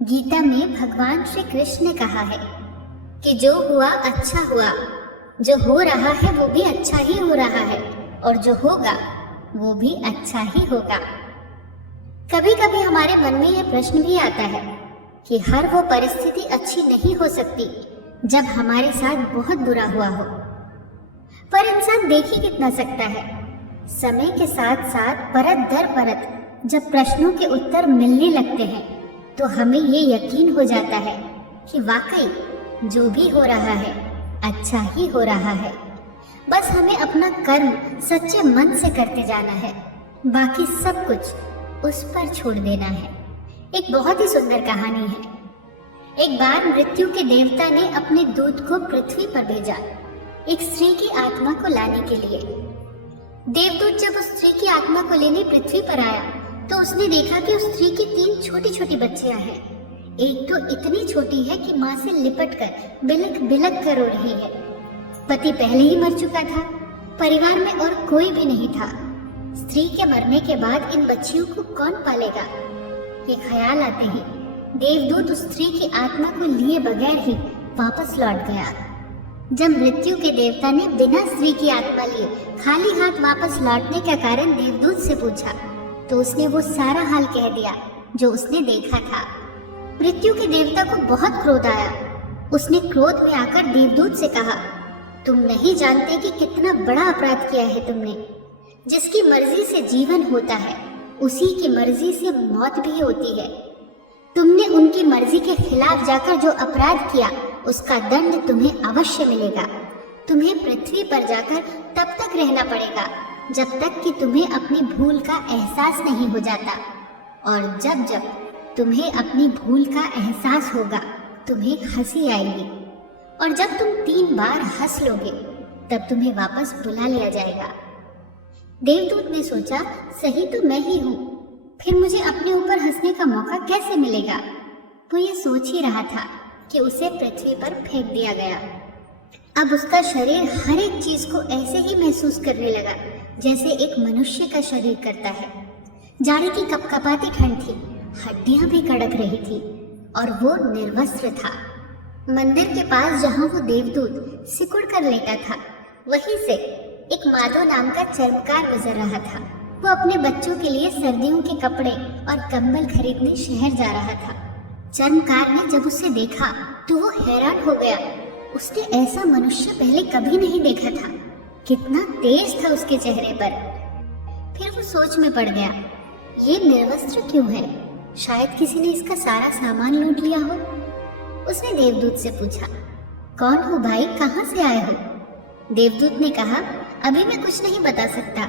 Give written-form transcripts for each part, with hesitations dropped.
गीता में भगवान श्री कृष्ण ने कहा है कि जो हुआ अच्छा हुआ, जो हो रहा है वो भी अच्छा ही हो रहा है और जो होगा वो भी अच्छा ही होगा। कभी कभी हमारे मन में यह प्रश्न भी आता है कि हर वो परिस्थिति अच्छी नहीं हो सकती जब हमारे साथ बहुत बुरा हुआ हो। पर इंसान देख ही कितना सकता है, समय के साथ साथ परत दर परत जब प्रश्नों के उत्तर मिलने लगते हैं तो हमें ये यकीन हो जाता है कि वाकई जो भी हो रहा है अच्छा ही हो रहा है। बस हमें अपना कर्म सच्चे मन से करते जाना है, बाकी सब कुछ उस पर छोड़ देना है। एक बहुत ही सुंदर कहानी है। एक बार मृत्यु के देवता ने अपने दूत को पृथ्वी पर भेजा एक स्त्री की आत्मा को लाने के लिए। देवदूत जब उस स्त्री की आत्मा को लेने पृथ्वी पर आया तो उसने देखा कि उस स्त्री की 3 छोटी छोटी बच्चियां हैं। एक तो इतनी छोटी है कि माँ से लिपटकर बिलक बिलक कर रो रही है। पति पहले ही मर चुका था, परिवार में और कोई भी नहीं था। स्त्री के मरने के बाद इन बच्चियों को कौन पालेगा? ये ख्याल आते ही देवदूत उस स्त्री की आत्मा को लिए बगैर ही वापस लौट गया। जब मृत्यु के देवता ने बिना स्त्री की आत्मा लिए खाली हाथ वापस लौटने का कारण देवदूत से पूछा तो उसने वो सारा हाल कह दिया जो उसने देखा था। मृत्यु के देवता को बहुत क्रोध आया। उसने क्रोध में आकर देवदूत से कहा, तुम नहीं जानते कि कितना बड़ा अपराध किया है तुमने। जिसकी मर्जी से जीवन होता है उसी की मर्जी से मौत भी होती है। तुमने उनकी मर्जी के खिलाफ जाकर जो अपराध किया उसका दंड तुम्हें अवश्य मिलेगा। तुम्हें पृथ्वी पर जाकर तब तक रहना पड़ेगा जब तक कि तुम्हें अपनी भूल का एहसास नहीं हो जाता, और जब जब तुम्हें अपनी भूल का एहसास होगा तुम्हें हंसी आएगी, और जब तुम 3 बार हंस लोगे तब तुम्हें वापस बुला लिया जाएगा। देवदूत ने सोचा, सही तो मैं ही हूँ, फिर मुझे अपने ऊपर हंसने का मौका कैसे मिलेगा? वो ये सोच ही रहा था कि उसे पृथ्वी पर फेंक दिया गया। अब उसका शरीर हर एक चीज को ऐसे ही महसूस करने लगा जैसे एक मनुष्य का शरीर करता है। जाड़े की कपकपाती ठंड थी, हड्डियां भी कड़क रही थी और वो निर्वस्त्र था। मंदिर के पास जहां वो देवदूत सिकुड़ कर लेटा था वहीं से एक माधव नाम का चर्मकार गुजर रहा था। वो अपने बच्चों के लिए सर्दियों के कपड़े और कंबल खरीदने शहर जा रहा था। चर्मकार ने जब उसे देखा तो वो हैरान हो गया। उसने ऐसा मनुष्य पहले कभी नहीं देखा था। कितना तेज था उसके चेहरे पर। फिर वो सोच में पड़ गया, ये निर्वस्त्र क्यों है? शायद किसी ने इसका सारा सामान लूट लिया हो। उसने देवदूत से पूछा, कौन हो भाई, कहाँ से आए हो? देवदूत ने कहा, अभी मैं कुछ नहीं बता सकता,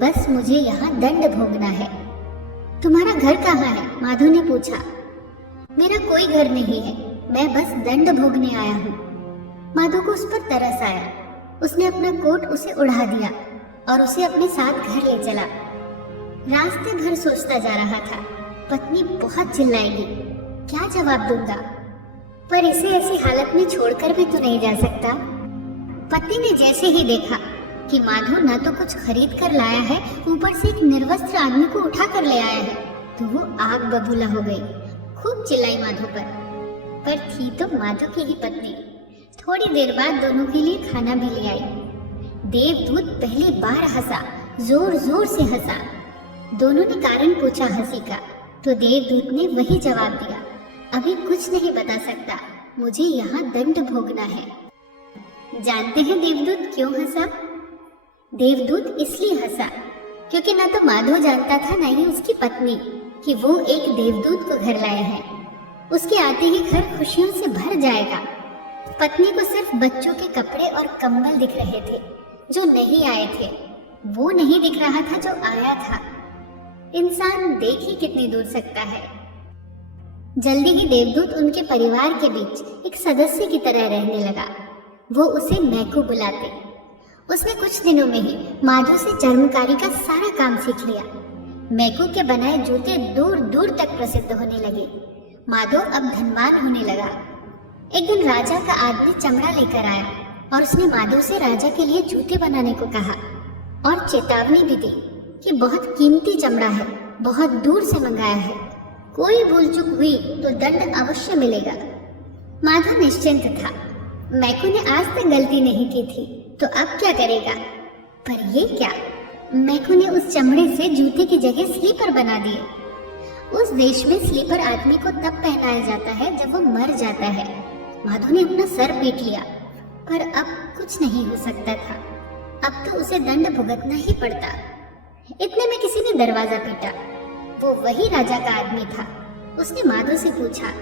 बस मुझे यहाँ दंड भोगना है। तुम्हारा घर कहाँ है? माधव ने पूछा। मेरा कोई घर नहीं है, मैं बस दंड भोगने आया हूँ। माधव को उस पर तरस आया। उसने अपना कोट उसे उड़ा दिया और उसे अपने साथ घर ले चला। रास्ते भर सोचता जा रहा था, पत्नी बहुत चिल्लाएगी, क्या जवाब दूंगा? पर इसे ऐसी हालत में छोड़कर भी तो नहीं जा सकता। पत्नी ने जैसे ही देखा कि माधव न तो कुछ खरीद कर लाया है, ऊपर से एक निर्वस्त्र आदमी को उठा कर ले आया है, तो वो आग बबूला हो गई। खूब चिल्लाई माधव पर थी तो माधव की ही पत्नी। थोड़ी देर बाद दोनों के लिए खाना भी ले आई। देवदूत पहली बार हंसा, जोर जोर से हंसा। दोनों ने कारण पूछा हंसी का, तो देवदूत ने वही जवाब दिया, अभी कुछ नहीं बता सकता, मुझे यहाँ दंड भोगना है। जानते हैं देवदूत क्यों हंसा? देवदूत इसलिए हंसा क्योंकि न तो माधव जानता था न ही उसकी पत्नी कि वो एक देवदूत को घर लाए हैं। उसके आते ही घर खुशियों से भर जाएगा। पत्नी को सिर्फ बच्चों के कपड़े और कंबल दिख रहे थे जो नहीं आए थे, वो नहीं दिख रहा था जो आया था। इंसान देख ही कितनी दूर सकता है। जल्दी ही देवदूत उनके परिवार के बीच एक सदस्य की तरह रहने लगा। वो उसे मैकू बुलाते। उसने कुछ दिनों में ही माधव से चर्मकारी का सारा काम सीख लिया। मैकू के बनाए जूते दूर दूर तक प्रसिद्ध होने लगे। माधव अब धनवान होने लगा। एक दिन राजा का आदमी चमड़ा लेकर आया और उसने माधव से राजा के लिए जूते बनाने को कहा और चेतावनी भी दी कि बहुत कीमती चमड़ा है, बहुत दूर से मंगाया है, कोई भूल चूक हुई तो दंड अवश्य मिलेगा। माधव निश्चिंत था। मैकू ने आज तक गलती नहीं की थी, तो अब क्या करेगा? पर ये क्या? मैकू ने उस चमड़े से जूते की जगह स्लीपर बना दिए। उस देश में स्लीपर आदमी को तब पहनाया जाता है जब वो मर जाता है। माधव ने अपना सर पीट लिया, पर अब कुछ नहीं हो सकता था। अब तो उसे दंड भुगतना ही पड़ता। इतने में किसी ने दरवाजा पीटा। वो वही राजा का आदमी था। उसने माधव से पूछा,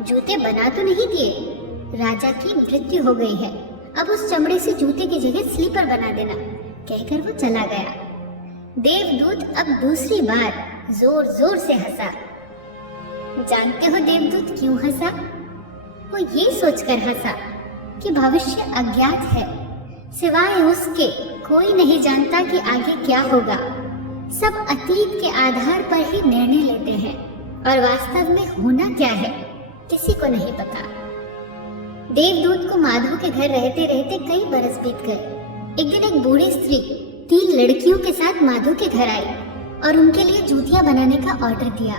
जूते बना तो नहीं दिए? राजा की मृत्यु हो गई है, अब उस चमड़े से जूते की जगह स्लीपर बना देना, कहकर वो चला गया। देवदूत अब दूसरी बार जोर जोर से हंसा। जानते हो देवदूत क्यों हंसा? वो ये सोचकर हंसा कि भविष्य अज्ञात है, सिवाय उसके कोई नहीं जानता कि आगे क्या होगा। सब अतीत के आधार पर ही निर्णय लेते हैं और वास्तव में होना क्या है किसी को नहीं पता। देवदूत को माधव के घर रहते रहते कई बरस बीत गए। एक दिन एक बूढ़ी स्त्री 3 लड़कियों के साथ माधव के घर आई और उनके लिए जूतियां बनाने का ऑर्डर दिया।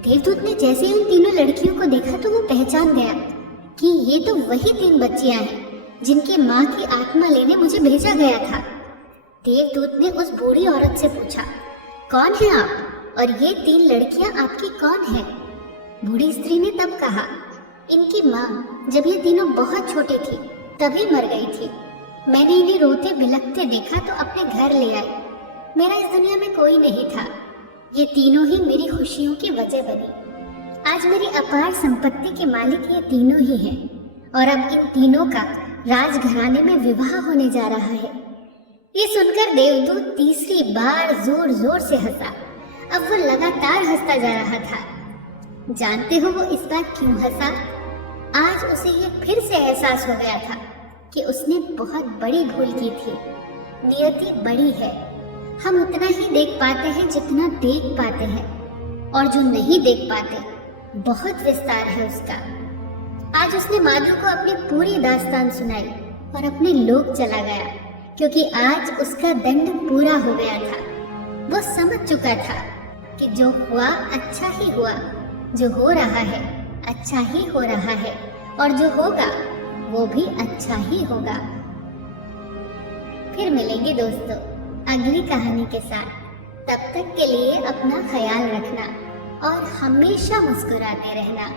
देवदूत ने जैसे उन तीनों लड़कियों को देखा तो वो पहचान गया कि ये तो वही 3 बच्चियां हैं जिनकी माँ की आत्मा लेने मुझे भेजा गया था। देवदूत ने उस बूढ़ी औरत से पूछा, कौन है आप और ये 3 लड़कियां आपकी कौन है? बूढ़ी स्त्री ने तब कहा, इनकी माँ जब ये तीनों बहुत छोटी थी तभी मर गई थी। मैंने इन्हें रोते बिलखते देखा तो अपने घर ले आई। मेरा इस दुनिया में कोई नहीं था। ये तीनों ही मेरी खुशियों की वजह बनी। आज मेरी अपार संपत्ति के मालिक ये तीनों ही हैं और अब इन तीनों का राजघराने में विवाह होने जा रहा है। ये सुनकर देवदूत तीसरी बार जोर जोर से हंसा। अब वो लगातार हंसता जा रहा था। जानते हो वो इस बार क्यों हंसा? आज उसे ये फिर से एहसास हो गया था कि उसने बहुत बड़ी भूल की थी। नियति बड़ी है, हम उतना ही देख पाते हैं जितना देख पाते हैं, और जो नहीं देख पाते बहुत विस्तार है उसका। आज उसने माधव को अपनी पूरी दास्तान सुनाई और अपने लोक चला गया, क्योंकि आज उसका दंड पूरा हो गया था। वो समझ चुका था कि जो हुआ अच्छा ही हुआ, जो हो रहा है अच्छा ही हो रहा है, और जो होगा वो भी अच्छा ही होगा। फिर मिलेंगे दोस्तों अगली कहानी के साथ। तब तक के लिए अपना ख्याल रखना और हमेशा मुस्कुराते रहना।